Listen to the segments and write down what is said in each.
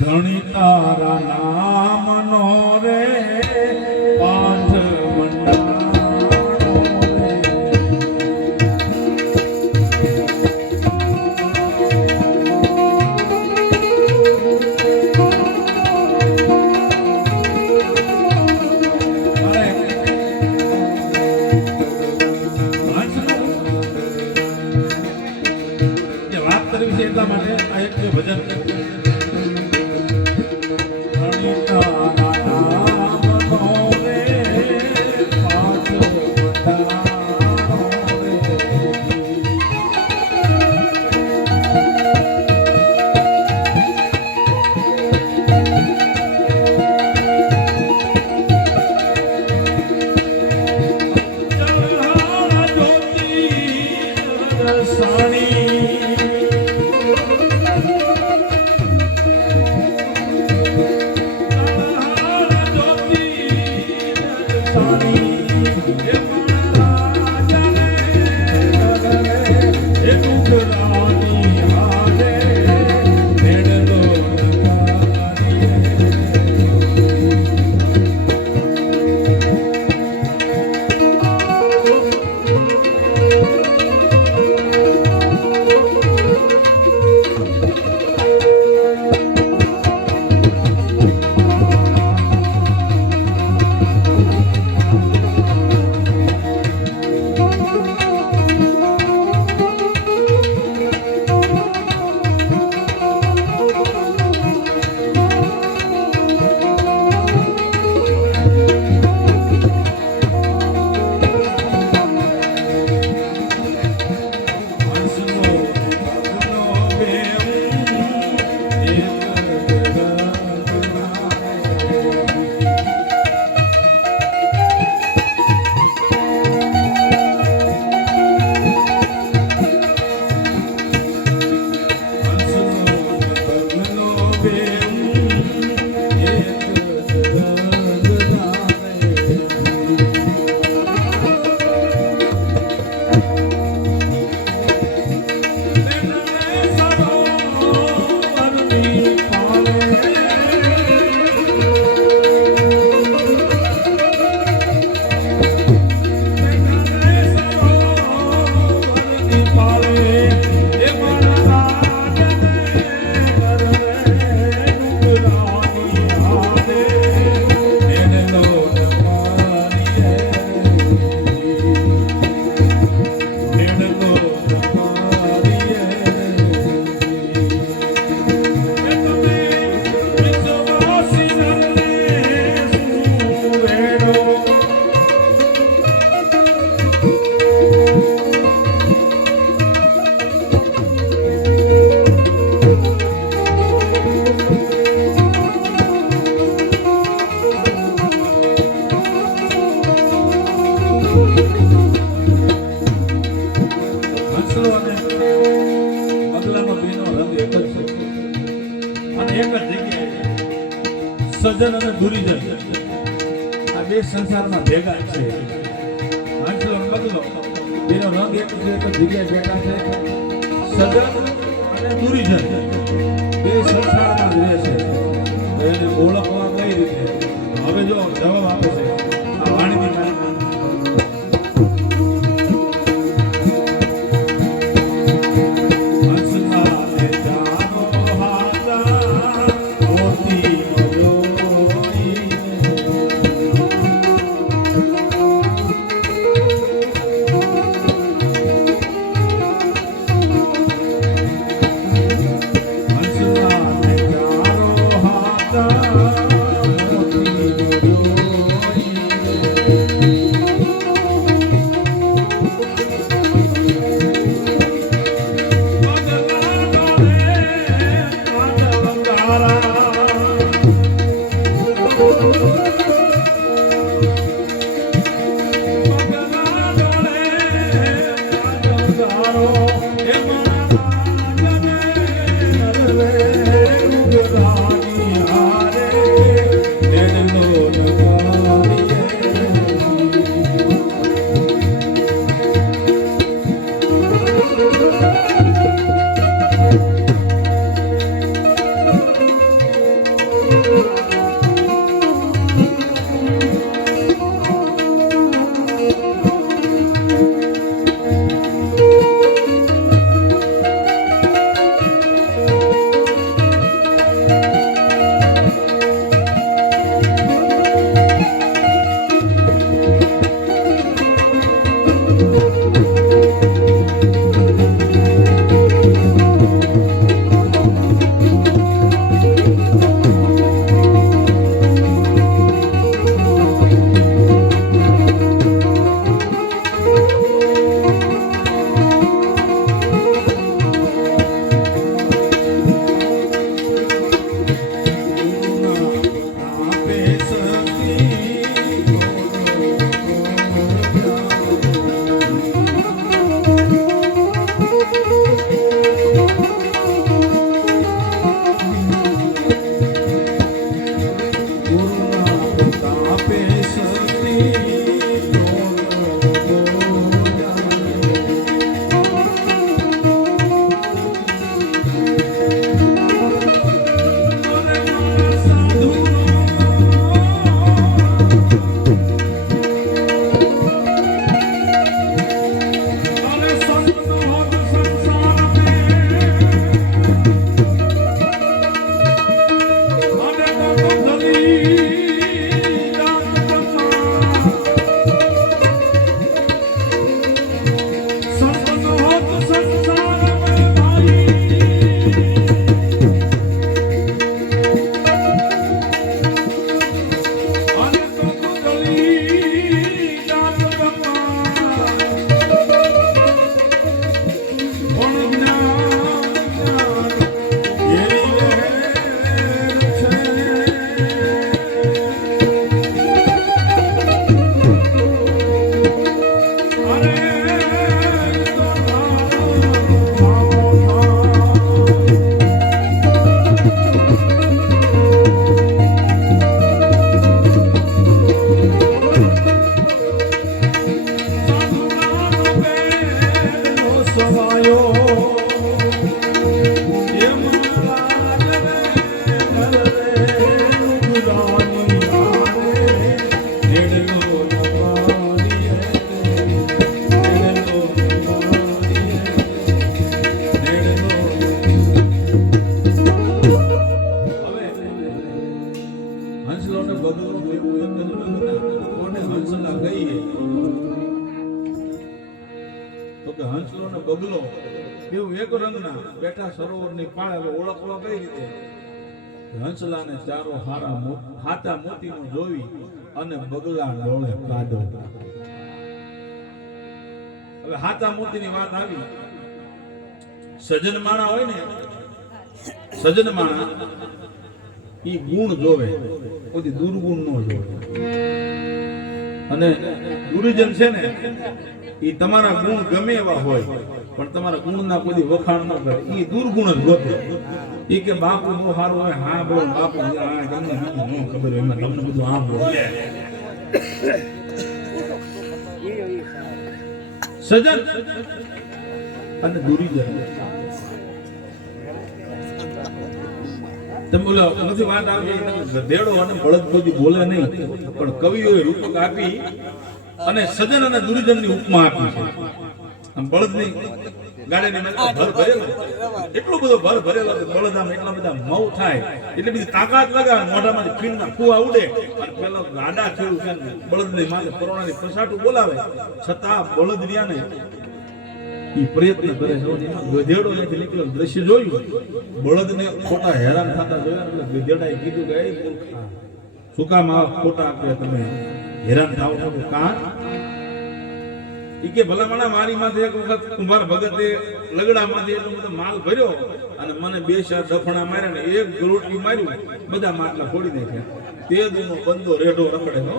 ધણી તારા નામનો રે પાઠ મંડાણો સજન અને દુરીજન આ બે સંસારમાં ભેગા છે. હાંસલો અને બગલો બેનો રંગ એક છે, એક જગ્યાએ બેઠા છે. સજન અને દુરીજન બે સંસારમાં જ રહે છે. એને ઓળખવા કઈ રીતે? હવે જો જવાબ આપે છે આ વાણીની માલિકા. બગલો એવું એક રંગના બેઠા સરોવરની પાળે ઓળખવા કઈ રીતે? હંસલાને ચારો હાથા મોતીનો જોવી અને બગલા ડોળે કાઢો. હવે હાથા મોતીની વાત આવી. સજન માણા હોય ને, સજન માણા ઈ ગુણ જોવે, કોઈ દુર્ગુણ નો જોવે. અને ગુરુજન છે ને ઈ તમારા ગુણ ગમે એવા હોય પણ તમારા ગુણના કોઈ વખાણ ન કરે, એ દુર્ગુણ જ ગોતે. એ કે બાપુ બહુ સારું હોય, હા બોલો બાપુ, હા તમને બીજું ન ખબર હોય, એમાં તમને બધું આમ બોલે. સજન અને દુરીજન, તમે બોલો નથી વાત આવી, ગધેડો અને બળદ કોઈ બોલે નહીં, પણ કવિઓએ રૂપક આપી અને સજન અને દુરીજનની ઉપમા આપી છે. આમ બળદની ગાડીની મેં ભર ભરેલો, એટલો બધો ભર ભરેલો કે બળદ આમ એટલા બધા મઉ થાય, એટલે બધી તાકાત લગાવે, મોઢામાંથી ફીણના ફૂવા ઉડે, અને પેલો ગાડા ખેડૂત છે બળદની માથે પરોણાની પસાટું બોલાવે, છતાં બળદ રહ્યા ને એ પ્રયત્ન કરે છે. ગધેડો અહીંથી નીકળ્યો, દ્રશ્ય જોયું, બળદને ખોટા હેરાન થતા જોયા, એટલે ગધેડાએ કીધું કે એ મૂર્ખા, શું કામ આવા ખોટા આપ્યા તમે હેરાન થાવ છો? કાં ઈ કે ભલામણા મારી માથે એક વખત કુંભાર ભગતે લગડામાંથી એટલો બધો માલ ભર્યો અને મને 2-4 ડફણા માર્યા ને એક ગરોટલી માર્યું, બધા માટલા ફોડી નાખ્યા. તે દુનો બંદો રેઢો રખડે છો,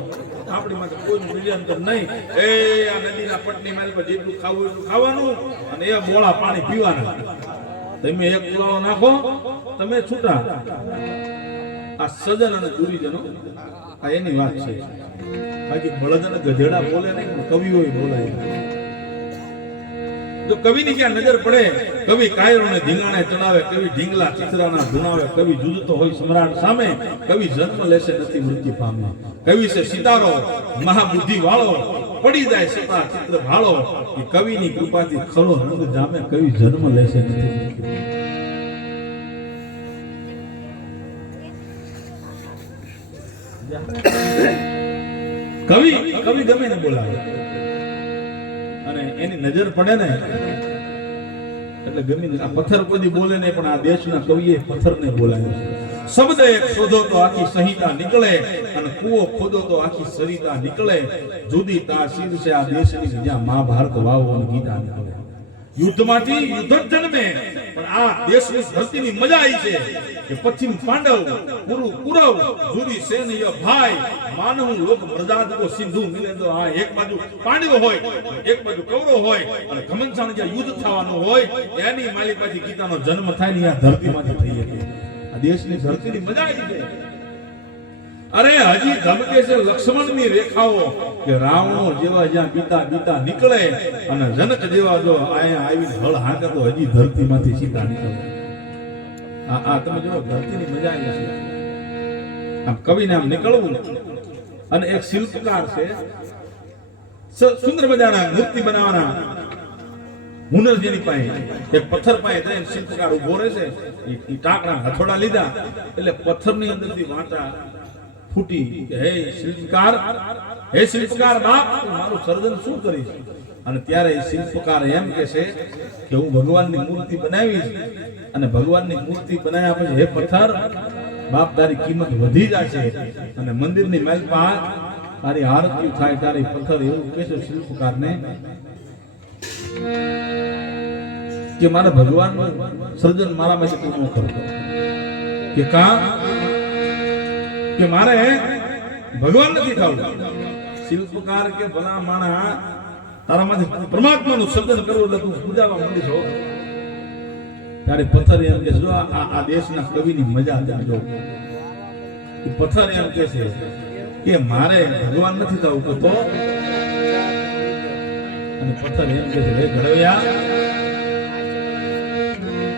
આપણી માટે કોઈનું નિરંતર નહીં. એ આ નદીના પટની મારી પર જેટલું ખાવું એટલું ખાવાનું અને એ બોળા પાણી પીવાના. તમે એક પુલાવો નાખો, તમે છૂટા. આ સજન અને દુરીજનો, આ એની વાત છે. બાકી બળદ અને ગધેડા બોલે નહીં, પણ કવિઓ બોલાય. જો કવિની ક્યાં નજર પડે, કવિ કાયરોને ધીંગાણે ચડાવે, કવિ ઢીંગલા ચિત્રાના ધુણાવે, કવિ જુદતો હોય સમ્રાટ સામે, કવિ જન્મ લેશે નથી મૃત્યુ પામે. કવિ છે સિતારો મહાબુદ્ધિ વાળો, પડી જાય સતા ચિત્ર ભાળો, કે કવિની કૃપાથી ખરો રંગ જામે, કવિ જન્મ લેશે નથી મૃત્યુ. કવિ કવિ ગમે ને બોલાવે, અને એની નજર પડે ને એટલે ગમે. આ પથ્થર કોઈ બોલે નહીં, પણ આ દેશના કવિએ પથ્થરને બોલાવ્યો છે. શબ્દ એક શોધો તો આખી સંહિતા નીકળે, અને કૂવો ખોદો તો આખી સરિતા નીકળે. જુદી તાસીર છે આ દેશની, જ્યાં મહાભારત વાવો અને ગીતા નીકળે. યુદ્ધમાંથી યુદ્ધ જન્મે, પણ આ દેશની ધરતીની મજા આવી છે કે પશ્ચિમ પાંડવ, પૂર્વ કુરવ, જુદી સેનય ભાઈ, માનવ લોક મૃદાદકો સિંધુ મિલે. તો આ એક બાજુ પાંડવ હોય, એક બાજુ કૌરવ હોય, અને ઘમંસાણ જ્યાં યુદ્ધ થવાનું હોય, એની માલિકાથી ગીતાનો જન્મ થાય ને આ ધરતીમાંથી થઈ શકે. આ દેશની ધરતીની મજા આવી છે. અરે હજી ધમકે છે લક્ષ્મણની રેખાઓ, કે રાવણો જેવા જ્યાં ગીતા ગીતા નીકળે, અને જનક જેવા જો આયા આવીને હળ હાંકે તો હજી ધરતીમાંથી સીતા નીકળે. આ તમે જો ધરતીની મજા આવી છે. આમ કવિને આમ નીકળવું, અને એક શિલ્પકાર છે, સુંદર મજાના મૂર્તિ બનાવવાના હુનર જેની પાસે, એક પથ્થર પાસે જઈને શિલ્પકાર ઉભો રહે છે. એ ટાંકણા હથોડા લીધા એટલે પથ્થરની અંદરથી વાંટા ફૂટી. હે શિલ્પકાર બાપ, મારું સર્જન શું કરીશ? અને ત્યારે એ શિલ્પકાર એમ કે છે કે હું ભગવાનની મૂર્તિ બનાવીશ, અને ભગવાનની મૂર્તિ બનાવ્યા પછી હે પથ્થર બાપ, તારી કિંમત વધી જશે, અને મંદિરની માલ પર તારી આરતી થાય. તારી પથ્થર એવું કહે છે શિલ્પકારને કે મારા ભગવાનનું સર્જન મારા માટે તું ન કરતો, કે કા કે મારે ભગવાન નથી થવું. શિલ્પકાર કે ભલા માણા, તારામાંથી પરમાત્માનું સર્જન કરવું એટલે તું પૂજાવા માંડી છો. ત્યારે પથ્થર એમ કે જો આ દેશના કવિની મજા જો, એ પથ્થર એમ કે છે કે મારે ભગવાન નથી થવું તો. અને પથ્થર એમ કે છે હે ઘડવૈયા,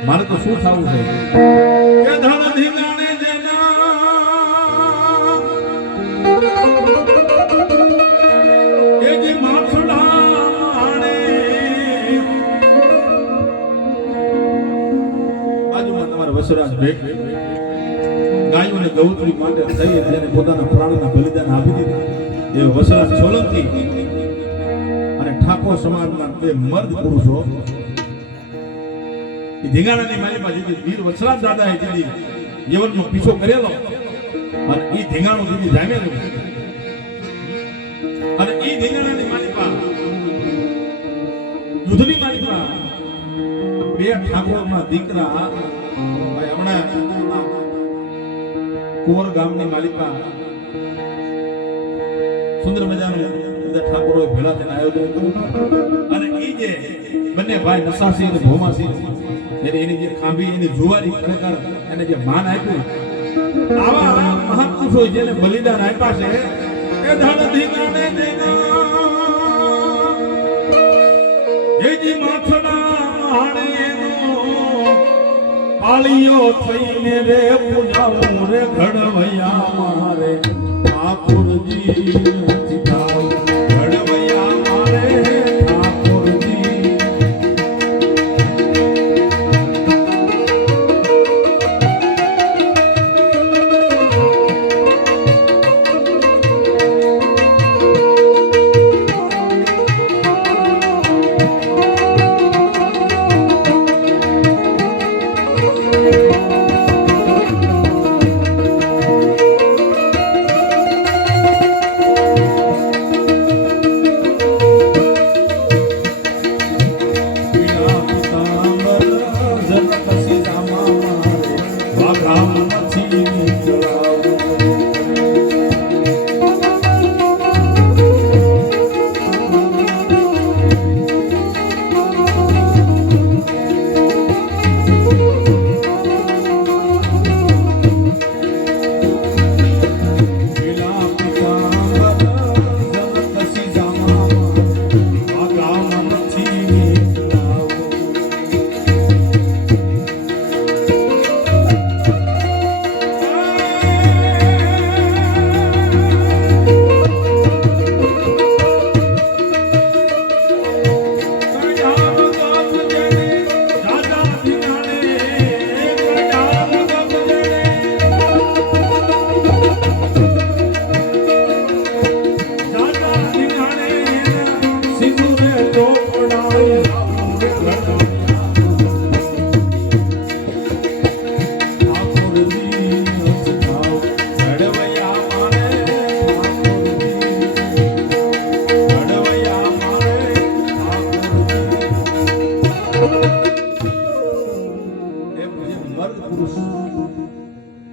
મારે તો શું થવું છે? કે ધણ ધીંગાણે જેના એ જે માથડાણે, બાજુમાં તમારા વસરાજ ભેટ ગાયોને ગૌત્રી માટે થઈ તેને પોતાના પ્રાણના બલિદાન આપી દીધા. એ વસરાજ સોલંકી અને ઠાકોર સમાજના બે મર્દ પુરુષો એ ધીંગાણાની માલિકા દીધી વીર વસરાજ દાદાએ દીધી યવનનો પીછો કરેલો, અને એ ધીંગાણું દીધી જામેલું. અને એ ધીંગાણાની માલિકા યુદ્ધની માલિકા બે ઠાકોરના દીકરા હમણાં કુંવર ગામની માલિકા સુંદર મજાનું બધા ઠાકોરો ભેળા થઈને આયોજન કર્યું. અને એ જે બંને ભાઈ નસાસી અને ભોમાસી જ્યારે એની જે ખાંભી એની જુવારી ખરેખર એને જે માન આપ્યું આવા મહાપુરુષો જેને બલિદાન આપ્યા છે એ ધણ ધીંગાણે ધીંગા જેજી માથના હાણે એનો પાળીઓ થઈને રે પૂજાવું રે ઘડવૈયા મારે ઠાકોરજી ઘડવૈયા મારે ઠાકોરજી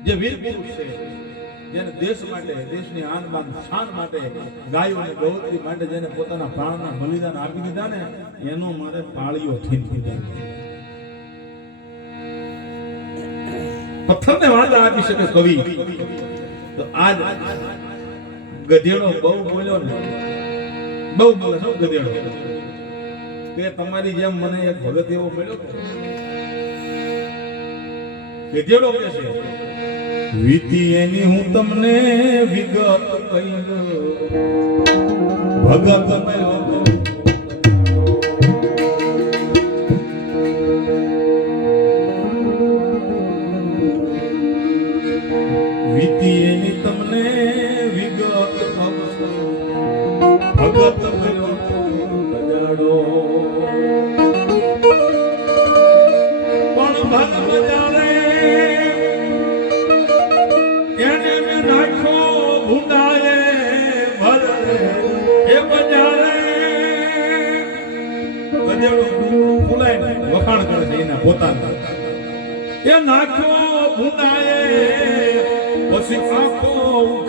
જે વીર પુરુષ છે જેને દેશ માટે દેશની આન બાન શાન માટે ગાયો અને ગૌત્રી માટે જેને પોતાના પ્રાણના બલિદાન આપી દીધા ને એનો મારે પાળીઓ થી દીધા પથ્થરને વાળા આપી શકે કવિ તો આજ ગધેડો બહુ બોલ્યો ને બહુ બોલે છો ગધેડો કે તમારી જેમ મને એક ભગત એવો મળ્યો ગધેડો કે છે વીતી એની હું તમને વિગત કહી ભગત વીતી એની તમને વિગત ભગત બજાડો પણ ભગ બજાડે એને મેં નાખો ભૂંડાએ ભલે એ બજારે ગધેડો ફૂલાય વખાણ કરે છે એના પોતાના એ નાખો ભૂંડાએ પછી આખો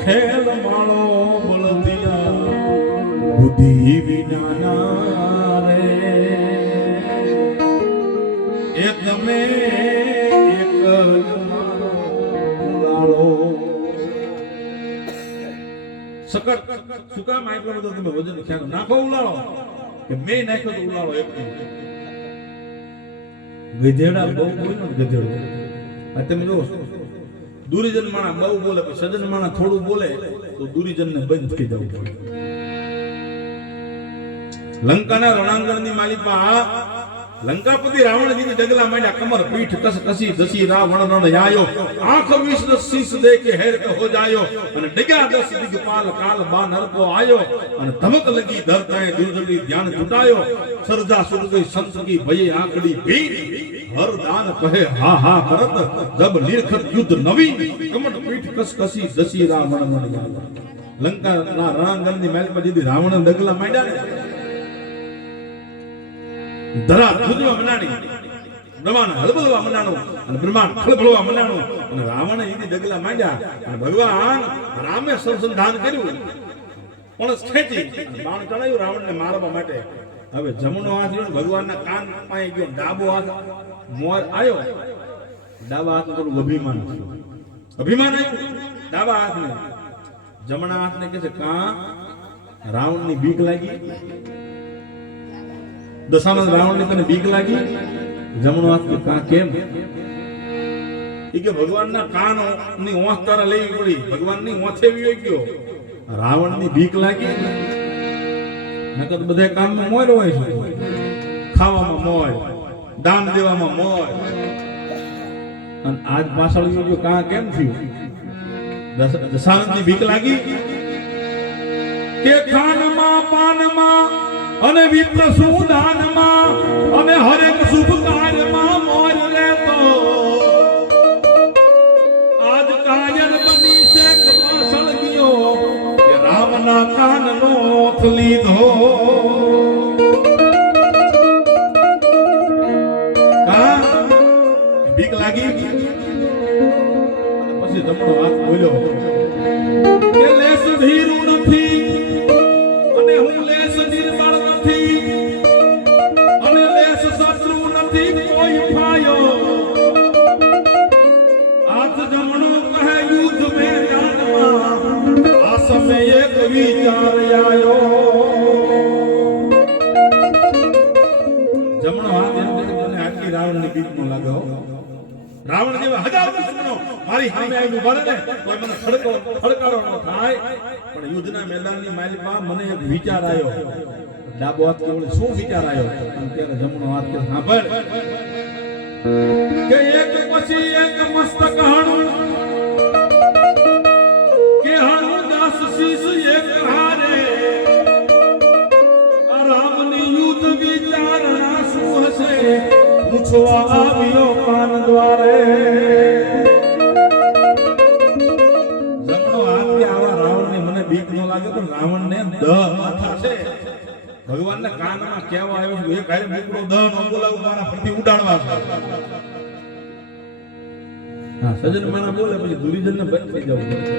ખેલ માળો બળદિયા બુદ્ધિ વિનાના રે એ તમે એક સકટ શું કામ આટલો બધો તમે વજન ખ્યાલ નાખો ઉલાળો કે મેં નાખ્યો તો ઉલાળો એક ગધેડા બહુ બોલ્યો ને ગધેડો આ તમે જો દુરીજન માણા બહુ બોલે પણ સજન માણા થોડું બોલે તો દુરીજન ને બંધ થઈ જવું પડે લંકાના રણાંગણની માલિકા લંકાપતિ રાવણજીની ડગલા માંડ્યા કમર પીઠ કસ કસી દસી રાવણ રણ આયો આંખ વિષ શીશ દે કે હેર હો જાયો અને ડગ્યા 10 દિગપાલ કાલ બા નરકો આયો અને ધમક લગી ધરતાએ દુર્જટી ધ્યાન જુટાયો સરજા સુર ગઈ સંત કી ભયે આંકડી ભીડ હર દાન કહે હા હા કરત જબ નિરખત યુદ્ધ નવી કમર પીઠ કસ કસી દસી રાવણ રણ આયો લંકાના રણાંગણની મહેલ પર જીદી રાવણ ડગલા માંડ્યા ને ધરા ધુજવા મનાણી બ્રહ્માંડ હળબળવા મનાણો અને બ્રહ્માંડ ખળબળવા મનાણો અને રાવણે એની ડગલા માંડ્યા અને ભગવાન રામે સંધાન કર્યું પણ ખેંચી બાણ ચડાયું રાવણને મારવા માટે હવે જમણો હાથ રહ્યો ને ભગવાનના કાન પાસે ગયો, ડાબો હાથ મોર આવ્યો, ડાબા હાથ થોડું અભિમાન થયું, અભિમાન આવ્યું ડાબા હાથને, જમણા હાથને કહે છે કા રાવણની બીક લાગી, દશાનંદ રાવણની તને બીક લાગી? જમણો હાથ કે કા કેમ? એ કે ભગવાનના કાન ની ઓંઠ તારા લેવી પડી, ભગવાનની ઓંઠે વી ગયો, રાવણની બીક લાગી? નકર બધા કામમાં મોર હોય છે, ખાવામાં મોર, દાન દેવામાં મોર, અને આજ પાછળ ગયો કા કેમ થયું? દશાનંદની બીક લાગી કે ખાનમાં પાનમાં અને વિપ્ર સુદાનમાં અને હરેક શુભ કાર્યમાં મોર લેતો, આજ કાયર બની શેક પાછળ ગયો કે રામના કાનનો ઓથ લીધો. કા બીક લાગી? પછી જમણો હાથ બોલ્યો કે લેસ ધીરું નથી અને હું લેસ નિર્બળ નથી અને લેસ શત્રુ નથી કોઈ ફાયો, હાથ જમણો કહે યુદ્ધ મેદાનમાં આ સમયે એક વિચાર આયો. જમણો હાથ એમ કે મને આટલી રાવણની બીક ન લાગો, રાવણ જેવા હજારો દુશ્મનો મારી સામે આવીને ઉભા રહે ને તો મને ખડકારો ન થાય, પણ યુદ્ધના મેદાનની માલિકમાં મને એક વિચાર આવ્યો. ડાબો હાથ કે શું વિચાર આવ્યો? અને ત્યારે જમણો હાથ કે સાંભળ કે એક પછી એક મસ્તક હણું કે હણું 10 શીશ એક હારે, આ રામની યુદ્ધ વિચારણા શું હશે પૂછવા આવ્યો કાન દ્વારે. જમણો હાથ કે આવા રાવણની મને બીક ન લાગે, પણ રાવણને 10 માથા છે. ભગવાનના કાનમાં કહેવા આવ્યો છે એક હારે મોકળો 10 નો બોલાવું મારા ફરતી ઉડાડવા છે. હા સજન માના બોલે પછી દુર્યોધનને બંધ થઈ જવું પડે,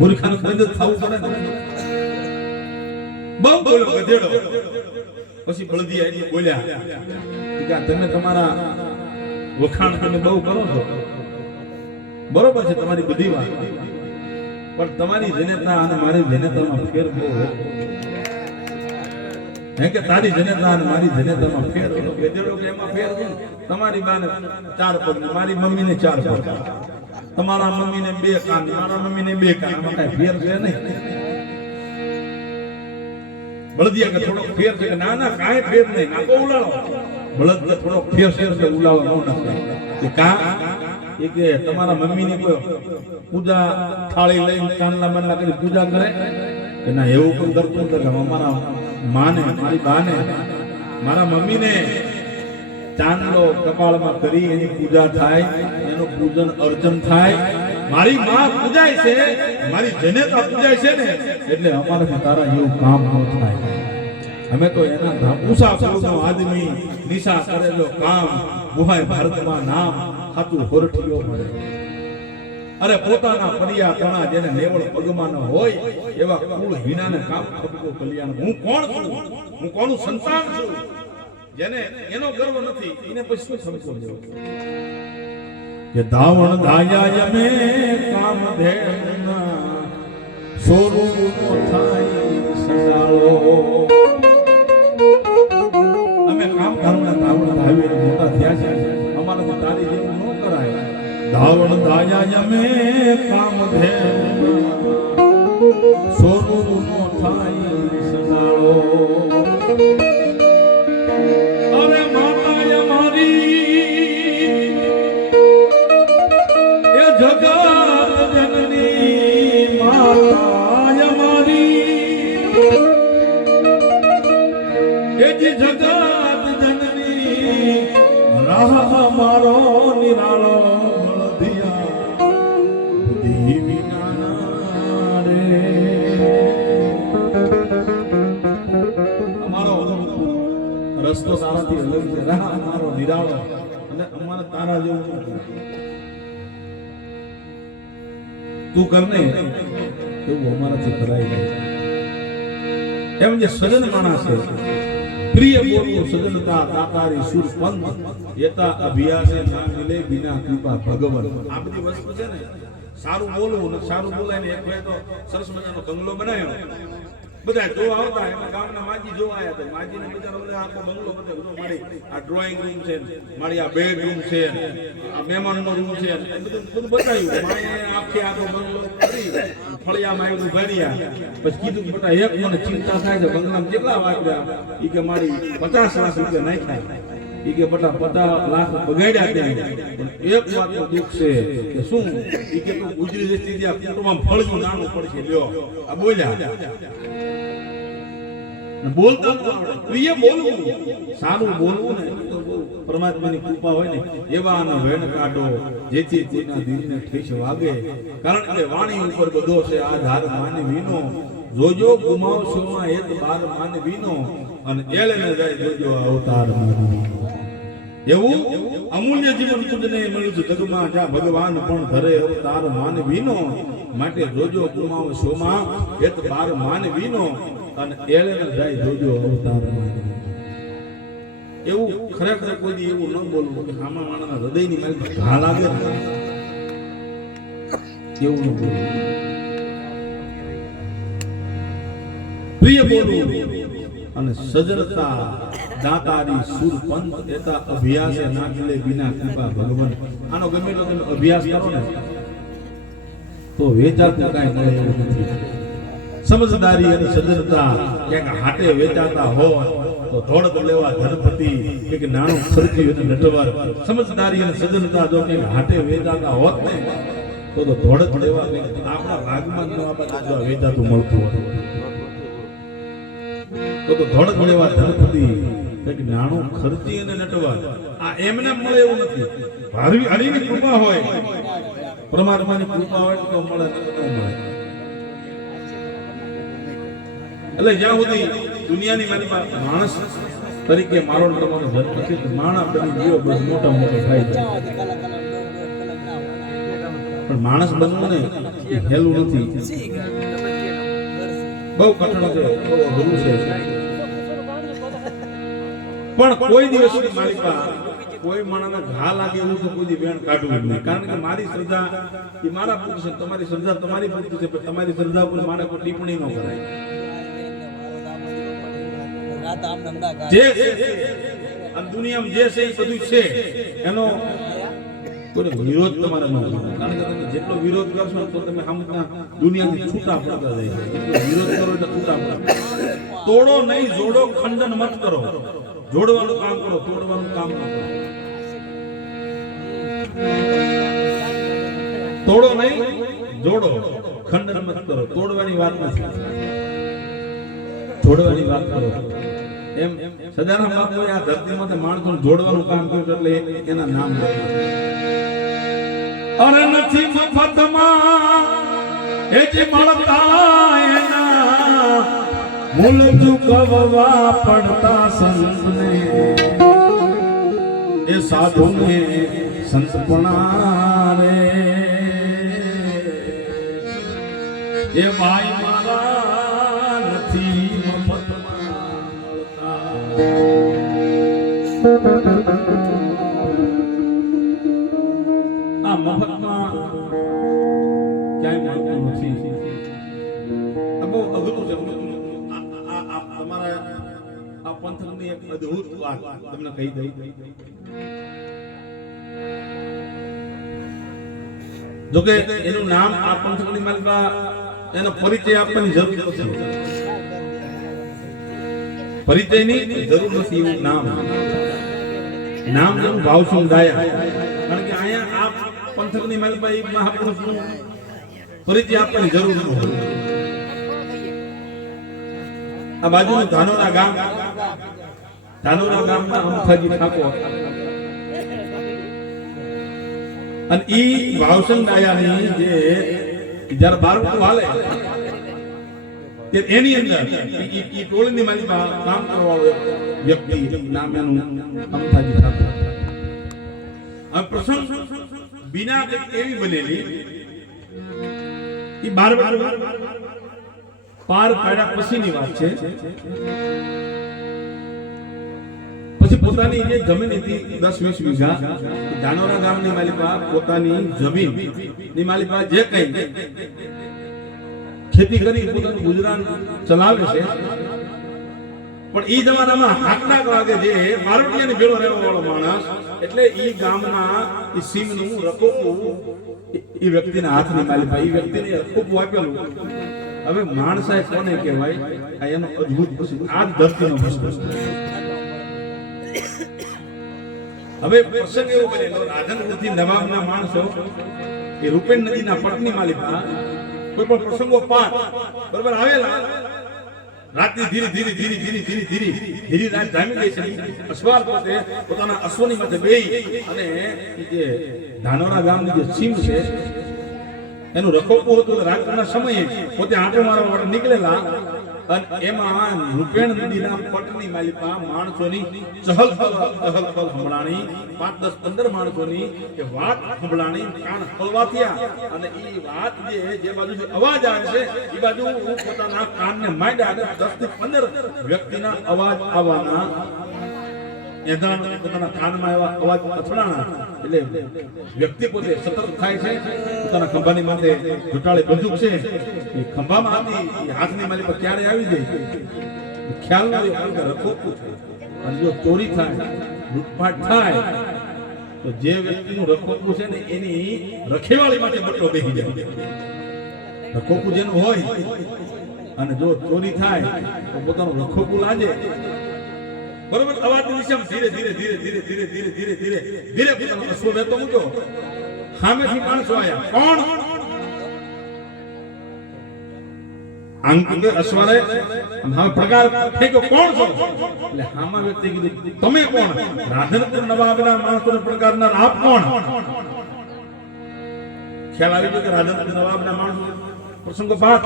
મૂર્ખાને બંધ થવું પડે ને. બહુ બોલ્યો ગધેડો. પછી બળદી આવી બોલ્યા કે તમે તમારા વખાણ તમે બહુ કરો છો, બરોબર છે તમારી બધી વાત, પણ તમારી જનેતા અને મારી જનેતામાં ફેર બહુ હે કે તારી જનેતા અને મારી જનેતામાં ફેર ગધેડો કે એમાં ફેર છે. તમારી બાને 4 પગ, મારી મમ્મીને 4 પગ, તમારા મમ્મીને 2 કાન, મારા મમ્મીને 2 કાન, આમાં કઈ ફેર છે નહીં. બળદિયા કે થોડો ફેર છે? ના ના કાંઈ ફેર નહીં, નાકો ઉલાળો. બળદ કે થોડો ફેર છે એટલે ઉલાળો ન નાખે. કે કા એ કે તમારા મમ્મીની કોઈ પૂજા થાળી લઈને કાનલા બાનલા કરી પૂજા કરે કે ના? એવું કોઈ કરતું નથી. અમારા માને, મારી બાને, મારા મમ્મીને ચાંદલો કપાળમાં કરી એની પૂજા થાય, એનું પૂજન અર્ચન થાય. મારી માં પૂજાય છે, મારી જનેતા પૂજાય છે ને, એટલે અમારાથી તારા એવું કામ ન થાય. અમે તો એના ઊંચા કુળનો આદમી, નિશા કરેલો કામ, ગુહાય ભારતમાં નામ ખાતું હોરઠિયો મળે. અરે પોતાના પરિયા તણા જેને નેવળ પગમાં ન હોય એવા કુળ હીનાને કામ ખબકો કલ્યાણ. હું કોણ છું? હું કોનું સંતાન છું? જેને એનો ગર્વ નથી એને પછી શું ખબકો દેવો? કે ધાવણ ધાયા મે કામ ધેના સોરૂનો થાય સંડાળો. અમે કામ ધાવણ ધાવી મોટા થયા છે, અમારાથી તારી જેવું ન કરાય. ધાવણ ધાયા મે કામ ધેના સોરૂનો થાય સંડાળો. અરે માતા મારી જગત જનની માતા મારી, એ જે જગત જનની રાહ મારો નિરાળો બળદિયા બુદ્ધિ વિના રે. અમારો રસ્તો તારાથી અલગ છે, રાહ મારો નિરાળો, અને અમારે તારા જેવું નથી. તું કરને એવું અમારાથી કરાય નહીં. એમ જે સજન માણસ છે પ્રિય બોલવું સજનતા તાતારી સુર પંથ એતા અભ્યાસે ના મિલે બિના કૃપા ભગવન. આ બધી વસ્તુ છે ને, સારું બોલવું ને સારું બોલાય ને. એક ભાઈ તો સરસ મજાનો બંગલો બનાવ્યો, બધા જોવા આવતા, એમાં ગામના માજી જોવા આવ્યા હતા. માજીને બિચારા આખો બંગલો બતાવ્યો, મારી આ ડ્રોઈંગ રૂમ છે, મારી આ બેડરૂમ છે, આ મહેમાનનો રૂમ છે, બધું બતાવ્યું. માએ આખે આખો બંગલો કરી ફળિયામાં આવ્યું ભર્યા. પછી કીધું કે બેટા એક મને ચિંતા થાય છે, બંગલામાં કેટલા વાપર્યા? ઈ કે મારી 50 લાખ રૂપિયા નાખ્યા. ઈ કે બેટા 50 લાખ બગાડ્યા ત્યાં, પણ એક વાતનું દુઃખ છે કે શું? ઈ કે તું ગુજરી જતી ત્યાં કુટુંબમાં ફળજું નાનું પડશે. લ્યો આ બોલ્યા. બોલતો પ્રિય બોલવું, સારું બોલવું ને તો બહુ પરમાત્માની કૃપા હોય ને. એવાના વેણ કાઢો જેથી તેના દિલને ઠેસ વાગે, કારણ કે વાણી ઉપર બધો છે આધાર માનવીનો. જોજો ગુમાવશો માં એક બાર માનવીનો, અને એળને જાય જોજો અવતાર માનવીનો. એવું અમૂલ્ય જીવન તુજને મળ્યું છે જગમાં, જ્યાં ભગવાન પણ ધરે અવતાર માનવીનો. માટે જોજો ગુમાવશો માં એક બાર માનવીનો, અને એળને જાય જોજો અવતાર માનવીનો. એવું ખરેખર કોઈ એવું ન બોલવું કે આમાં માણસના હૃદયની મારી ઘા લાગે ને, એવું ન બોલવું. પ્રિય બોલવું અને સજનતા દાતારી સુર પંથ એતા અભ્યાસે ના મિલે બિના કૃપા ભગવાન. આનો ગમે એટલો તમે અભ્યાસ કરો ને તો વેચાતું કાંઈ મળે એવું નથી. સમજદારી અને સજનતા ક્યાંક હાટે વેચાતા હોય તો ધોળક લેવા ધનપતિ, કે નાણું ખર્ચી અને નટવર. સમજદારી અને સજનતા જો ક્યાંક હાટે વેચાતા હોત ને તો ધોળક લેવા આપણા ભાગમાં ન આપતા વેચાતું મળતું હતું. તો ધોળક લેવા ધનપતિ, કે નાણું ખર્ચી અને નટવર. આ એમને મળે એવું નથી. હરિની કૃપા હોય, પરમાત્માની કૃપા હોય તો મળે, ન મળે. એટલે જ્યાં સુધી દુનિયાની મારી પાસે માણસ તરીકે મારો તમારો જન્મ છે, માણસ બની ગયો બસ મોટા મોટો થાય છે. પણ માણસ બનવું ને એ હેલું નથી, બહુ કઠણ છે, બહુ અઘરું છે. પણ કોઈ દિવસ મારી પાસે કોઈ માણસના ઘા લાગે એવું તો કોઈ વેણ કાઢવું જ નહીં. કારણ કે મારી શ્રદ્ધા એ મારા પુરુષ છે, તમારી શ્રદ્ધા તમારી પુરુષ છે, પણ તમારી શ્રદ્ધા ઉપર મારે કોઈ ટિપ્પણી ન કરાય. જે આ દુનિયામાં જે છે એ બધું છે, એનો કોઈ વિરોધ તમારે ન કરવો. કારણ કે તમે જેટલો વિરોધ કરશો તો તમે હમણાં દુનિયાથી છૂટા પડતા જાય છે. વિરોધ કરો એટલે છૂટા પડો. તોડો નહીં, જોડો, ખંડન મત કરો. જોડવાનું કામ કરો, તોડવાનું કામ ન કરો. તોડો નહીં, જોડો, ખંડન મત કરો. તોડવાની વાત નથી, જોડવાની વાત કરો. એમ સદારામ બાપુએ આ ધરતીમાં માણસોને જોડવાનું કામ કર્યું, એટલે એના નામ અરે નથી મફતમાં એ જે મળતા એના મૂલ ચૂકવવા પડતા સંતને, એ સાધુને સંતપણા રે. એ ભાઈ મારા નથી મફતમાં મળતા. આ મફતમાં ક્યાંય મળતું નથી. આ બહુ અઘરું છે. તમારા આ પંથકની એક અદ્ભુત વાત તમને કહી દઈ. જોકે એનું નામ આ પંથકની માલિકા એનો પરિચય આપવાની જરૂર નથી. પરિચયની જરૂર નથી. એવું નામ ભાવસું ગાયા. કારણ કે અહીંયા આ પંથકની માલિકા એક મહાપુરુષનું પરિચય આપવાની જરૂર નથી. આ બાજુનું ધાનોરા ગામના અમથાજી ઠાકોર, અને ઈ ભાવસંગ ડાયાની જે જ્યારે બારમું હાલે એની અંદર ઈ ટોળીની મારી કામ કરવાવાળો વ્યક્તિ નામ એનું અમથાજી ઠાકોર. આ પ્રસંગ બિના એવી બનેલી ઈ 12 પાર પાડ્યા પછીની વાત છે. પછી પોતાની જે જમીન હતી 10-20 વીઘા, ધાનોરા ગામની માલિકા પોતાની જમીન ની માલિકા જે કઈ ખેતી કરી પોતાનું ગુજરાન ચલાવે છે. પણ ઈ જમાનામાં હાકના વાગે જે બારોટિયાની ભેળો રહેવા વાળો માણસ, એટલે ઈ ગામના ઈ સીમનું રખોપું ઈ વ્યક્તિના હાથની માલિકા, ઈ વ્યક્તિને રખોપું આપેલું. હવે માણસાએ કોને કહેવાય? આ એનો અદ્ભુત પ્રસંગ, આ જ ધરતીનો પ્રસંગ. હવે પ્રસંગ એવો બનેલો, રાધનપુરથી નવાબના માણસો એ રૂપેણ નદીના પટની માલિકા કોઈ પણ પ્રસંગો પાર બરોબર આવેલા, રાતની ધીરે ધીરે ધીરે ધીરે ધીરે ધીરે ધીરે રાત જામી ગઈ છે. અશ્વાર પોતે પોતાના અશ્વની માથે બેહી અને જે ધાનોરા ગામની જે સીમ છે એનું રખોપું હતું. રાતના સમયે પોતે આંટો મારવા માટે નીકળેલા અને એમાં રૂપેણ નદીના પટની માલિકા માણસોની ચહલ પહલ સંભળાણી, 5-10-15 માણસોની એ વાત સંભળાણી, કાન હળવા થયા અને એ વાત જે બાજુથી અવાજ આવે છે એ બાજુ પોતાના કાનને માંડ્યા અને 10-15 વ્યક્તિના અવાજ આવવાના એધાન પોતાના કાનમાં એવા અવાજ અથડાણા. એટલે વ્યક્તિ પોતે સતર્ક થાય છે, પોતાના ખંભાની માથે ઘટાડે બંદૂક છે એ ખંભામાં હતી, એ હાથની માલી પર ક્યારે આવી ગઈ ખ્યાલ ન આવ્યો, કારણ કે રખોપું છે. અને જો ચોરી થાય, લૂંટફાટ થાય તો જે વ્યક્તિનું રખોપું છે ને એની રખેવાળી માટે બટો બેસી જાય. રખોપું જેનું હોય અને જો ચોરી થાય તો પોતાનું રખોપું લાજે બરોબર. અવાજની દિશામાં ધીરે ધીરે ધીરે ધીરે ધીરે ધીરે ધીરે ધીરે ધીરે પોતાનો અશ્વ વહેતો મૂક્યો. સામેથી માણસો આયા. કોણ? આંકડે અશ્વરે હવે પ્રકાર ફેંક્યો, કોણ છો? એટલે હામા વ્યક્તિ કીધું તમે કોણ? રાધનપુર નવાબના માણસોને પ્રકારના આપ કોણ? ખ્યાલ આવી ગયો કે રાધનપુર નવાબના માણસો પ્રસંગો બાદ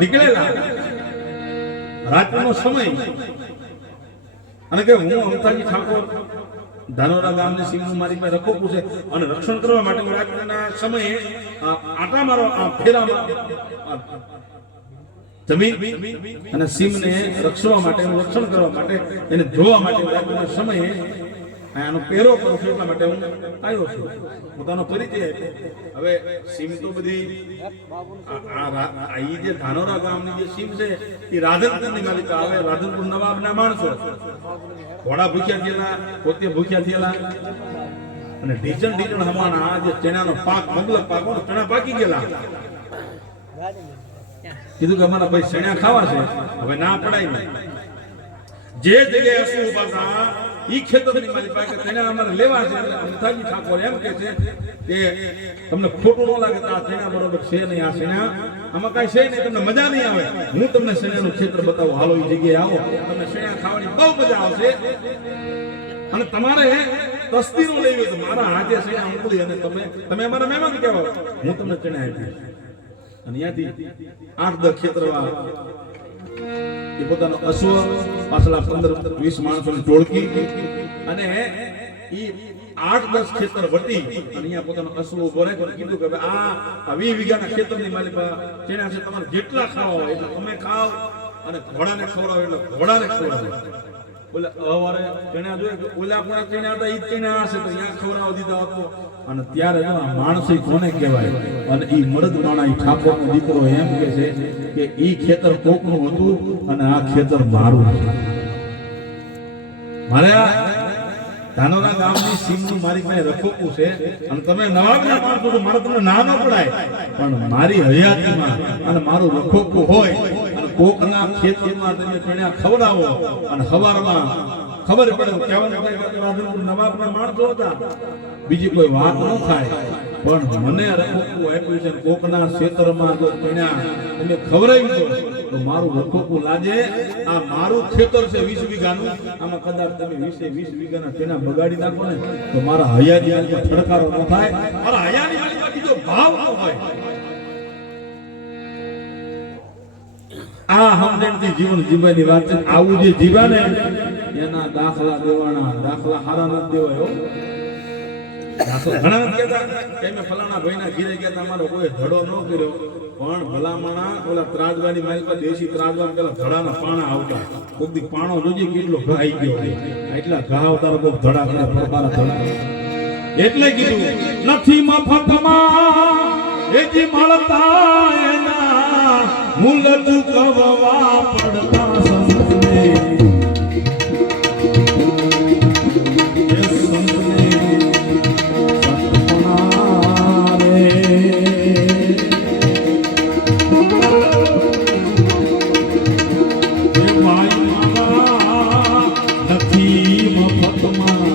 નીકળેલા. રાત્રિનો સમય અને કે હું અમથાજી ઠાકોર ધાનોરા ગામની સીમનું મારી પાસે રખોપું છે અને રક્ષણ કરવા માટે હું રાત્રિના સમયે આટા મારો ફેરામાં જમીન અને સીમને રક્ષવા માટે, રક્ષણ કરવા માટે, એને જોવા માટે રાત્રિના સમયે આનો પહેરો કરું છું, એટલા માટે હું આવ્યો છું. પોતાનો પરિચય. હવે સીમ તો બધી આ જે ધાનોરા ગામની જે સીમ છે એ રાધનપુરની માલિકા આવે. રાધનપુર નવાબના માણસો ઘોડા ભૂખ્યા થયેલા, પોતે ભૂખ્યા થયેલા અને ઢીચણ હમાના જે ચણાનો પાક, મગલક પાક, ચણા પાકી ગયેલા. કીધું કે અમારા ભાઈ ચણા ખાવા છે, હવે ના પડાય નહીં. જે જગ્યાએ અસુ ઉભા હતા ઈ ખેતરની મારી પાસે ચણા અમારે લેવા છે. અમથાજી ઠાકોર એમ કે છે કે તમને ખોટું ન લાગે તો આ ચણા બરોબર છે નહીં, આ ચણા આમાં કઈ છે નહીં, તમને મજા નહીં આવે. હું તમને ચણાનું ખેતર બતાવું, હાલો એ જગ્યાએ આવો, તમને ચણા ખાવાની બહુ મજા આવશે. અને તમારે તસ્તીરો લેવી તો મારા હાથે ચણા મોકલી અને તમે અમારા મહેમાન કહેવાય, હું તમને ચણા આપીશ. અને ત્યાંથી 8-10 ખેતરવા એ પોતાનો અશ્વ પાછલા 15-20 માણસોની ટોળકી અને ઈ 8-10 ખેતર વટી અને અહીંયા પોતાનો અશ્વ ઉભો રાખ્યો અને કીધું કે આ 20 વીઘાના ખેતરની માલિકા જેના છે તમારે જેટલા ખાવા હોય એટલે તમે ખાઓ અને ઘોડાને ખવડાવો એટલે ઘોડાને ખવડાવો. બોલે અવારે ચણા જોઈએ કે ઓલા પણ ચણા હતા ઈ ચણા હશે તો અહીંયા ખવડાવી દીધા હતો. અને ત્યારે માણસી કોને કહેવાય? અને ઈ મરદ માણા ઈ ઠાકોરનો દીકરો એમ કે છે કે ઈ ખેતર કોકનું હતું અને આ ખેતર મારું છે. મારે આ ધાનોરા ગામની સીમનું મારી પાસે રખોપું છે અને તમે નવાબના માણસો છો, મારે તમને ના ન પડાય, પણ મારી હયાતીમાં અને મારું રખોપું હોય અને કોકના ખેતરમાં તમે ચણ્યા ખવડાવો અને સવારમાં ખબર પડે કહેવાનું થાય કે રાધનપુર નવાબના માણસો હતા, બીજી કોઈ વાત ન થાય. પણ મને રખોપું આપ્યું છે, કોકના ક્ષેત્રમાં જો ચણ્યા તમે ખવડાવી દો તો મારું રખોપું લાજે. આ મારું ખેતર છે 20 વીઘાનું, આમાં કદાચ તમે 20 વીઘાના ચણા બગાડી નાખો ને તો મારા હયાની થડકારો ન થાય, મારા હયાની બીજો ભાવ ન હોય. આ સમજણથી જીવન જીવવાની વાત છે. આવું જે જીવા ને એના દાખલા દેવાના, દાખલા હારા ન દેવાય. ઘણા કહેતા કે મેં ફલાણા ભાઈના ઘીરે ગયા હતા, મારો કોઈ ધડો ન કર્યો, પણ ભલામણા ઓલા ત્રાજવાની મારી પાસે દેશી ત્રાજવા પેલા ધડાના પાણા આવતા કોક દી પાણો જોજે કેટલો ઘાઈ ગયો એટલા ઘા આવતા કોક ધડા કરે પરબારા ધડા એટલે કીધું નથી મફતમાં એજી મળતા એના મૂલ ચૂકવવા પડતા સંતને એ સંતને સંતપણા રે એ ભાઈ મારા નથી મફતમાં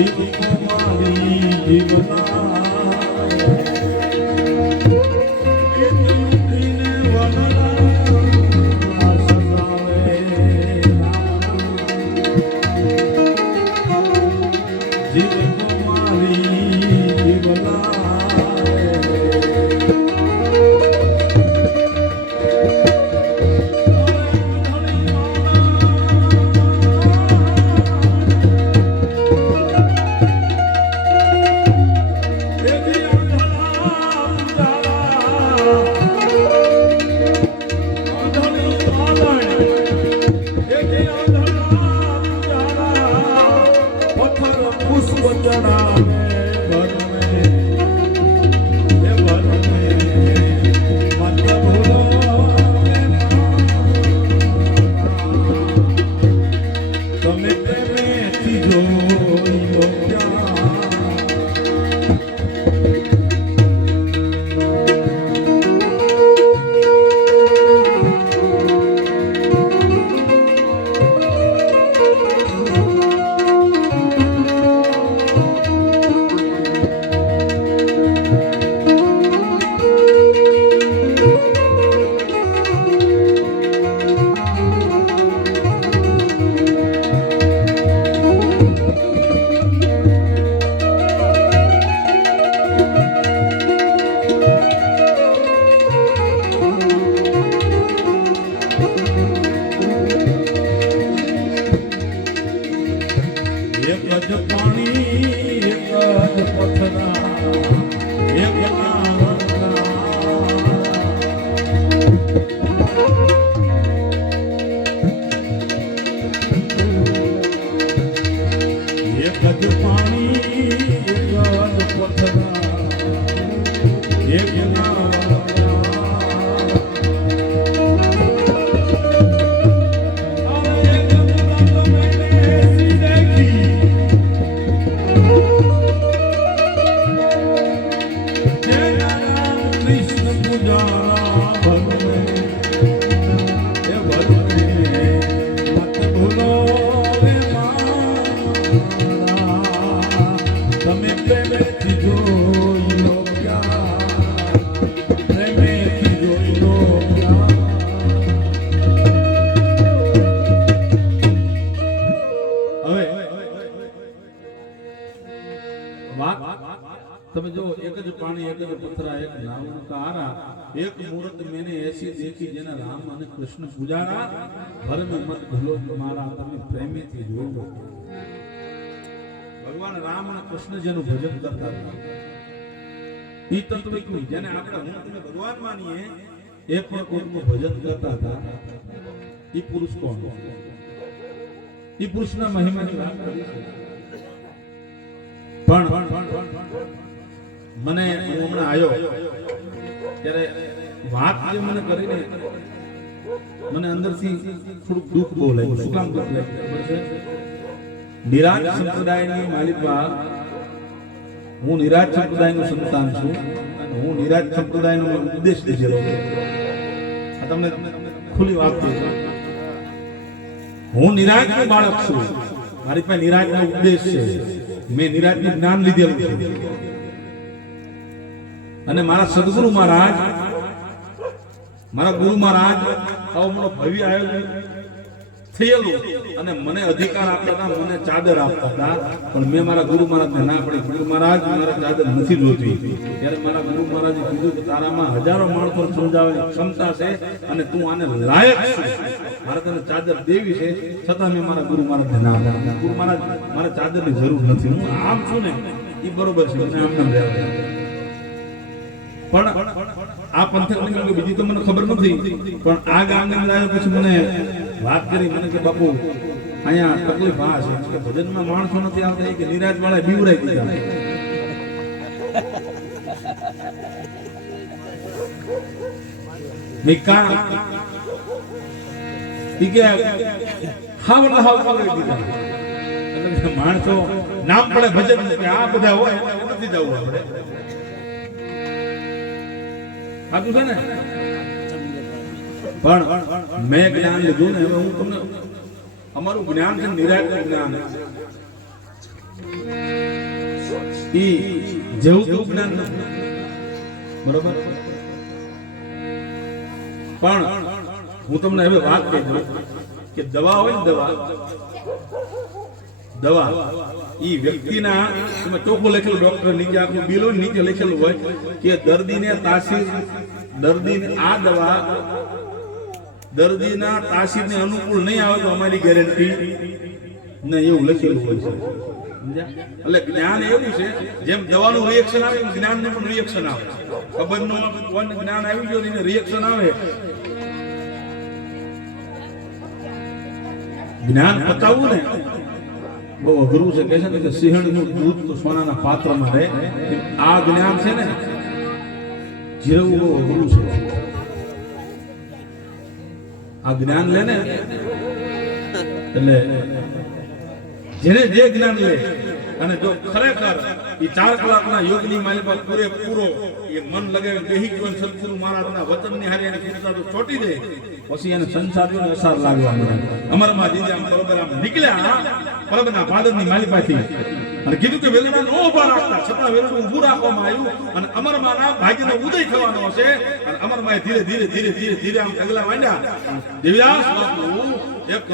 જીવ તો મારી જીવના તમે જો એક જ પાણી એક જ પથરા એક નામ કારા એક મૂર્ત મેને એસી દેખી જેના રામ અને કૃષ્ણ પૂજારા ભર મે મત ભલો તમારા તમે પ્રેમેથી જોવો ભગવાન રામ અને કૃષ્ણ જેનું ભજન કરતા હતા ઈ તત્વિક જેને આપણે હું તમે ભગવાન માનીએ એ પણ કોઈનું ભજન કરતા હતા ઈ પુરુષ કોણ ઈ પુરુષના મહિમાની વાત કરી છે પણ મને હમણાં આવ્યો ત્યારે વાત જે મને કરીને મને અંદરથી થોડુંક દુઃખ બહુ લાગ્યું શું કામ દુઃખ લાગ્યું નિરાજ સંપ્રદાયની માલિકા હું નિરાજ સંપ્રદાયનું સંતાન છું અને હું નિરાજ સંપ્રદાયનો ઉપદેશ દીધેલો છે આ તમને ખુલ્લી વાત કહું હું નિરાજનો બાળક છું મારી પાસે નિરાજનો ઉપદેશ છે મેં નિરાજનું જ્ઞાન લીધેલું છે અને મારા સદગુરુ મહારાજ મારા ગુરુ મહારાજ આવો મોટો ભવ્ય આયોજન થયેલું અને મને અધિકાર આપતા હતા મને ચાદર આપતા હતા પણ મેં મારા ગુરુ મહારાજને ના પડી ગુરુ મહારાજ મારા ચાદર નથી જોતી ત્યારે મારા ગુરુ મહારાજે કીધું કે તારામાં હજારો માણસો સમજાવવાની ક્ષમતા છે અને તું આને લાયક છે મારે તને ચાદર દેવી છે છતાં મેં મારા ગુરુ મહારાજને ના પાડી ગુરુ મહારાજ મારે ચાદરની જરૂર નથી હું આમ છું ને એ બરોબર છે મને આમ નામ રહેવા પણ આ પંથકની બીજી તો મને ખબર નથી પણ આ ગામને લાવ્યા પછી મને વાત કરી મને કે બાપુ અહીંયા તકલીફ આ છે કે ભજનમાં માણસો નથી આવતા કે નિરાજ વાળા બીવરાઈ દીધા મિકા ઈ કે હાવ બીવરાઈ દીધા માણસો નામ પડે ભજન કે આ બધા હોય નથી જવું આપણે સાચું છે ને પણ મેં જ્ઞાન લીધું ને હવે હું તમને અમારું જ્ઞાન છે નિરાજનું જ્ઞાન ઈ જેવું તેવું જ્ઞાન નથી. બરોબર, પણ હું તમને હવે વાત કહી દઉં કે દવા હોય ને દવા ઈ વ્યક્તિના એમાં ચોખ્ખું લખેલું, ડોક્ટર નીચે આખું બિલ હોય નીચે લખેલું હોય કે દર્દીને તાસીર, દર્દીને આ દવા દર્દીના તાસીરને અનુકૂળ નહીં આવે તો અમારી ગેરંટી નહીં, એવું લખેલું હોય છે. એટલે જ્ઞાન એવું છે જેમ દવાનું રિએક્શન આવે એમ જ્ઞાનનું પણ રિએક્શન આવે. ખબરનું જ્ઞાન આવી ગયું એને રિએક્શન આવે. જ્ઞાન પતાવવું ને બહુ અઘરું છે. કહે છે ને કે સિંહણનું દૂધ તો સોનાના પાત્રમાં રહે, આ જ્ઞાન છે ને જીરવું બહુ અઘરું છે. આ જ્ઞાન લે ને એટલે જેને જે જ્ઞાન લે અને જો ખરેખર એ 4 કલાકના યોગની માલિકા પૂરેપૂરો એ મન લગાવી બેહી ગયો, સદગુરુ મહારાજના વચનની હારે એને કીધા તો ચોટી દે, પછી એને સંસારની અસર લાગવા મળે. અમરમાં જીજે આમ બરોબર આમ નીકળ્યા પરબના પાદરની માલિકાથી અને કીધું કે વેલણા નો ઉભા રાખતા, છતાં વેલણું ઊભું રાખવામાં આવ્યું અને અમરમાના ભાગ્યનો ઉદય થવાનો હશે. અને અમરમાએ ધીરે ધીરે ધીરે ધીરે ધીરે આમ પગલા માંડ્યા. દેવદાસ બાપુ એક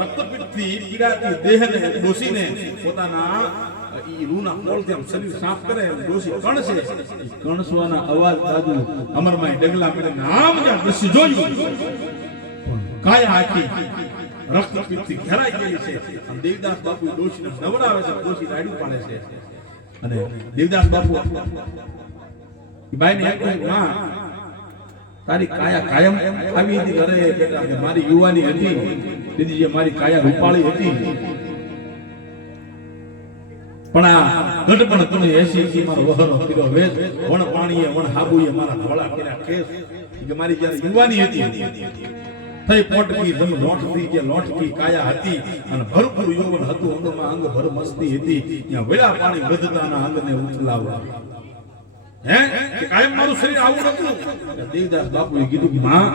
રક્તપીઠથી પીડાતી દેહને ડોસીને પોતાના ઈ રૂના કોળથી આમ શરીર સાફ કરે, ડોસી કણસે, કણસવાના અવાજ બાજુ અમરમાએ ડગલા પડે નામ જ્યાં દ્રશ્ય જોયું, કાયા આખી રક્તપીઠથી ઘેરાઈ ગઈ છે. દેવદાસ બાપુ ડોશીને નવડાવે છે, ડોશી રાડું પાડે છે. અને દેવદાસ બાપુ બાઈને એક માં તારી કાયા કાયમ આવી હતી ઘરે, કે મારી યુવાની હતી દીદી, જે મારી કાયા રૂપાળી હતી, પણ આ ગઢપણ તું 80 મારો વહરો કર્યો વેદ, વણ પાણીએ વણ હાબુએ મારા ધોળા કર્યા કેસ, કે મારી જ્યારે યુવાની હતી થઈ પોટકી જમ લોટથી કે લોટકી કાયા હતી અને ભરપૂર યૌવન હતું, અંગમાં અંગ ભર મસ્તી હતી, ત્યાં વેળા પાણી વધતાના અંગને ઉથલાવવા. હે કે કાયમ મારું શરીર આવું નતું. દેવદાસ બાપુએ કીધું માં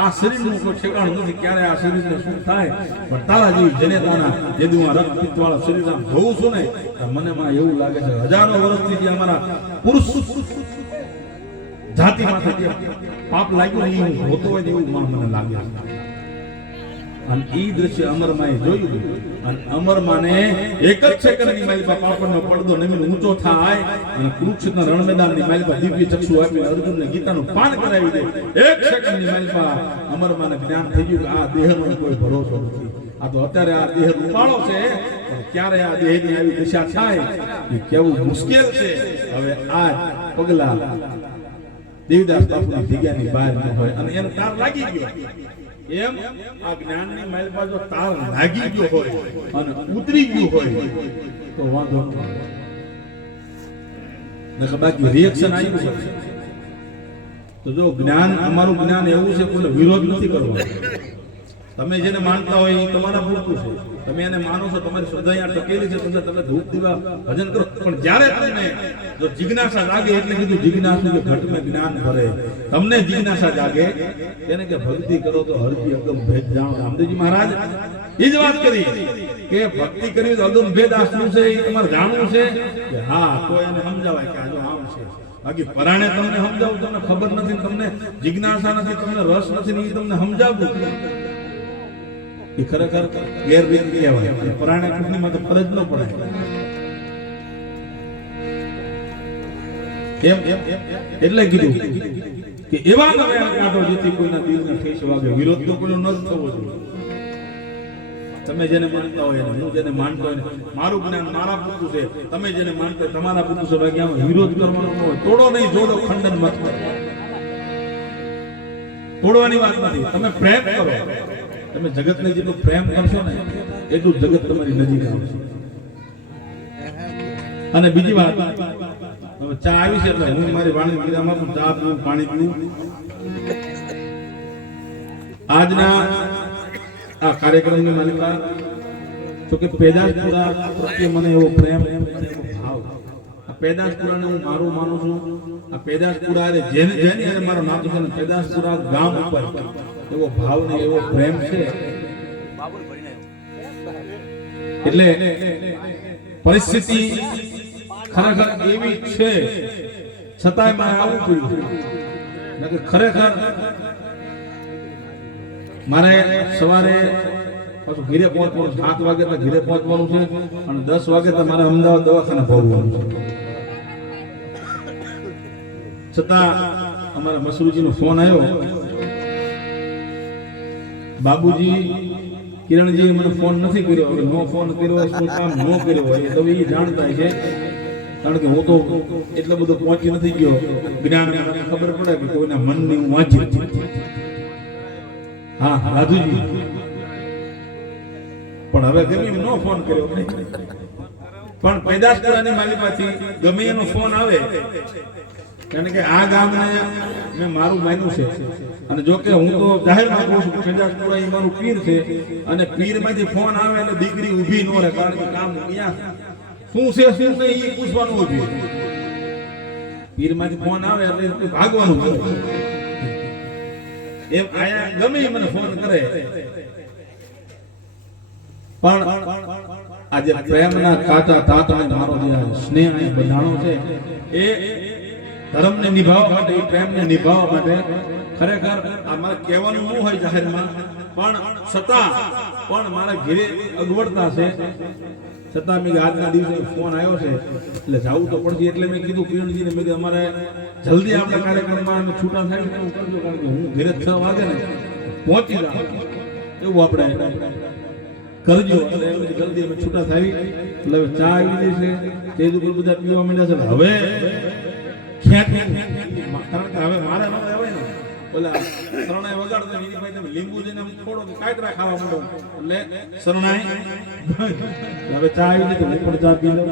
આ શરીરનું કોઈ ઠેકાણું નથી, ક્યારે આ શરીરને શું થાય, પણ તારા જેવી જનેતાના જેદું આ રક્તપિત્ત વાળા શરીર આમ જોઉં છું ને મને માં એવું લાગે છે હજારો વર્ષથી જે અમારા પુરુષ જાતિ માથે જે પાપ લાગ્યું ને એ હોતો હોય એવું માં મને લાગે છે. અને ઈ દ્રશ્ય અમરમાએ જોયું અને અમરમાને એક જ સેકન્ડની માલિકા પાપણનો પડદો નમીને ઊંચો થાય અને કુરુક્ષેત્રના રણ મેદાનની માલિકા દિવ્ય ચક્ષુ આપી અર્જુનને ગીતાનું પાન કરાવી દે. એક સેકન્ડની માલિકા અમરમાને જ્ઞાન થઈ ગયું કે આ દેહનો કોઈ ભરોસો નથી. આ તો અત્યારે આ દેહ રૂપાળો છે, પણ ક્યારે આ દેહની આવી દિશા થાય એ કેવું મુશ્કેલ છે. હવે આ પગલા દેવદાસ બાપુની જગ્યાની બહાર ન હોય અને એને તાર લાગી ગયો. એમ આ જ્ઞાનની માલિકા જો તાર લાગી ગયો હોય અને ઉતરી ગયું હોય તો વાંધો નકર બાકી રિએક્શન આવ્યું છે. તો જો જ્ઞાન, અમારું જ્ઞાન એવું છે કોઈ વિરોધ નથી કરવાનો. તમે જેને માનતા હોય એ તમારા પૂરતું છે, તમે એને માનો છો, તમારી શ્રદ્ધા અહીંયા ટકેલી છે, તમે ધૂપ દીવા ભજન કરો. પણ જ્યારે તમને જો જિજ્ઞાસા જાગે, એટલે કીધું જિજ્ઞાસુ કે ઘટ મેં જ્ઞાન ભરે, તમને જિજ્ઞાસા જાગે એને કે ભક્તિ કરો તો હરજી અગમ ભેદ જાણો. રામદેવજી મહારાજ એ જ વાત કરી કે ભક્તિ કરી તો અગમ ભેદ આ શું છે એ તમારે જાણવું છે કે હા, તો એને સમજાવાય કે આ જો આમ છે. બાકી પરાણે તમને સમજાવું, તમને ખબર નથી, તમને જિજ્ઞાસા નથી, તમને રસ નથી, એ તમને સમજાવવું એ ખરેખર ગેરરીત કહેવાય. પરાણે કુટનીમાં તો ફરજ ન પડે. એટલે કીધું કે એવા તમે કાઢો જેથી કોઈના દિલને ઠેસ વાગે. વિરોધ તો કોઈનો ન જ થવો જોઈએ. તમે જેને માનતા હોય એને, હું જેને માનતો હોય, મારું જ્ઞાન મારા પૂરતું છે, તમે જેને માનતા હોય તમારા પૂરતું છે. બાકી આમાં વિરોધ કરવાનો ન હોય. તોડો નહીં, જોડો, ખંડન મત કરો. તોડવાની વાત નથી. તમે પ્રેમ કરો, તમે જગતને જેટલું પ્રેમ કરશો ને એટલું જગત તમારી નજીક આવશે. અને બીજી વાત, હવે ચા આવી છે એટલે હું મારી વાણી ગીરામાં પણ ચા પીવું, પાણી પીવું. આજના આ કાર્યક્રમની માલિકા તો કે પેદાશપુરા પ્રત્યે મને એવો પ્રેમ, એવો ભાવ. આ પેદાશપુરાને હું મારું માનું છું. આ પેદાશપુરા જેને મારો નામ છે ને પેદાશપુરા ગામ ઉપર એવો ભાવ ને એવો પ્રેમ છે. એટલે પરિસ્થિતિ ખરેખર એવી છે છતાંય મારે આવવું પડ્યું નકર ખરેખર મારે સવારે પાછું ઘરે પહોંચવાનું 7 વાગે તો ઘરે પહોંચવાનું છે અને 10 વાગે તો મારે અમદાવાદ દવાખાને પહોંચવાનું છે છતાં અમારા મસરૂજીનો ફોન આવ્યો, બાબુજી કિરણજી મને ફોન નથી કર્યો, હવે નો ફોન કર્યો શું કામ નો કર્યો હોય તો એ જાણતા છે, કારણ કે હું તો એટલો બધો પહોંચી નથી ગયો જ્ઞાન ખબર પડે કે કોઈના મનની હું વાંચી. હા રાજુજી પણ હવે ગમે નો ફોન કર્યો પણ પેદાશપુરાની માલિકમાંથી ગમે એનો ફોન આવે, કારણ કે આ ગામને મેં મારું માન્યું છે અને જો કે હું તો જાહેરમાં કહું છું પેદાશપુરા એ મારું પીર છે અને પીરમાંથી ફોન આવે એટલે દીકરી ઊભી ન રહે, કારણ કે કામ અહીંયા શું છે શું નહીં એ પૂછવાનું હતું. પીરમાંથી ફોન આવે એટલે ભાગવાનું છે એમ આયા ગમે એ મને ફોન કરે પણ આજે પ્રેમના કાચા તાતણે મારો જે સ્નેહ અહીં બંધાણો છે એ ધર્મને નિભાવવા માટે, એ પ્રેમને નિભાવવા માટે ખરેખર આ મારે કહેવાનું ન હોય જાહેરમાં, પણ છતાં પણ મારા ઘરે અગવડતા છે છતાં મેં આજના દિવસે ફોન આવ્યો છે એટલે જવું તો પડશે. એટલે મેં કીધું કિરણજીને, મેં કીધું અમારે જલ્દી આપણા કાર્યક્રમમાં છૂટા થાય ને એવું કરજો, કારણ કે હું ઘરે 6 વાગે ને પહોંચી જાઉં એવું આપણે કરજો. એટલે જલ્દી અમે છૂટા થાય એટલે હવે ચા આવી ગઈ છે, તેજ ઉપર બધા પીવા માંડ્યા છે. હવે કારણ કે હવે મારે ન આવે ને ઓલા શરણાઈ વગાડતો એની પાસે તમે લીંબુ જઈને થોડો કાયતરા ખાવા માંડો એટલે શરણાઈ હવે ચા આવી ગઈ તો હું પણ ચા પી લઉં.